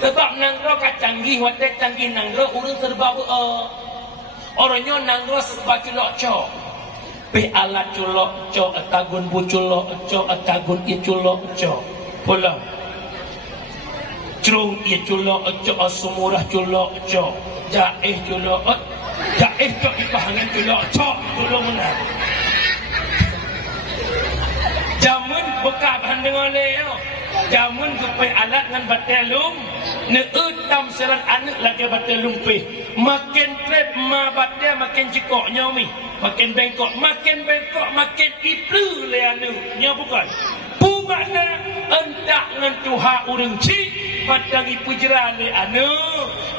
Sebab nangro canggih, wadah canggih nangro urang serba orangnya nangro serba culok cok. Pe alat culok cok, atagun bu culok cok, atagun i culok cok. Pulang. Cerung i culok cok, asumurah culok cok. Jaih culok, jaih cok ipahangan culok cok. Tolong menang. Jamun buka banding oleh yo. Jamun kepe alat ngan batelum neutam serat anak lagi batelum pe. Makin trep ma batel makin cikok nyomi. Makin bengkok makin iplu le anu. Nya bukan. Pu makna endak ngan tuha urang ci padang pujera le anu.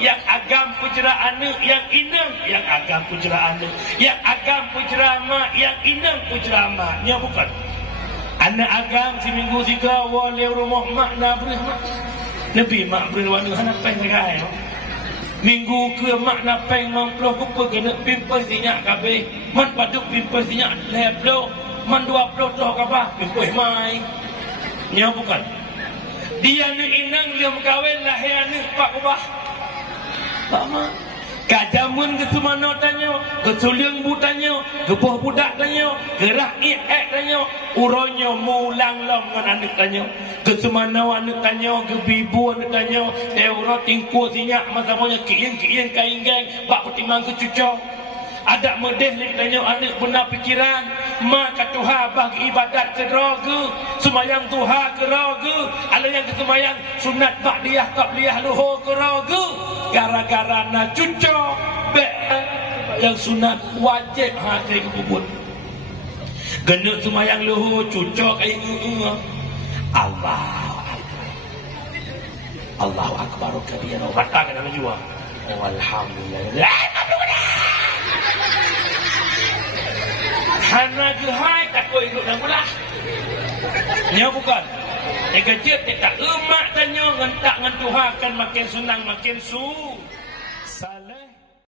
Yang agam pujera anu, yang inang yang agam pujera anu. Yang agam pujera ma, yang inang pujera ma. Nya bukan. Anak agam seminggu 3 wale rumah mak na berah Nabi mak berwana anak peng negai minggu ke mak na peng mangploh kupu kena pimpel sinyak kabeh man paduk pimpel sinyak leblo man 20 doh kabah pimpel mai nya bukan dia ni inang dia kawin lahir ni pak kubah pak mak kajamun ke semana tanya, ke suliang bu tanya, ke buah budak tanya, ke rakyat tanya, uronya mulang lam dengan anak tanya, ke semana anak tanya, ke bibu anak tanya, teura tingku sinyak masa punya kian kain geng, bak pertimbang ke cucok. Ada medeh ni tanya anak benar pikiran, maka Tuhan bagi ibadat ke raga, semayang Tuhan ke raga, ada yang ke semayang sunat ba'diyah qabliyah luhur ke raga, gara-gara nak cucok, yang sunat wajib hati ke kubur. Kena semayang luhur cucok Allahu Akbar kabira. Katakan dalam jiwa. Alhamdulillah. Hana juhai tak kau hidup dan pulas. Nya bukan. Yang kecil tak emak tanya ngentak ngan Tuhan kan makin senang makin su.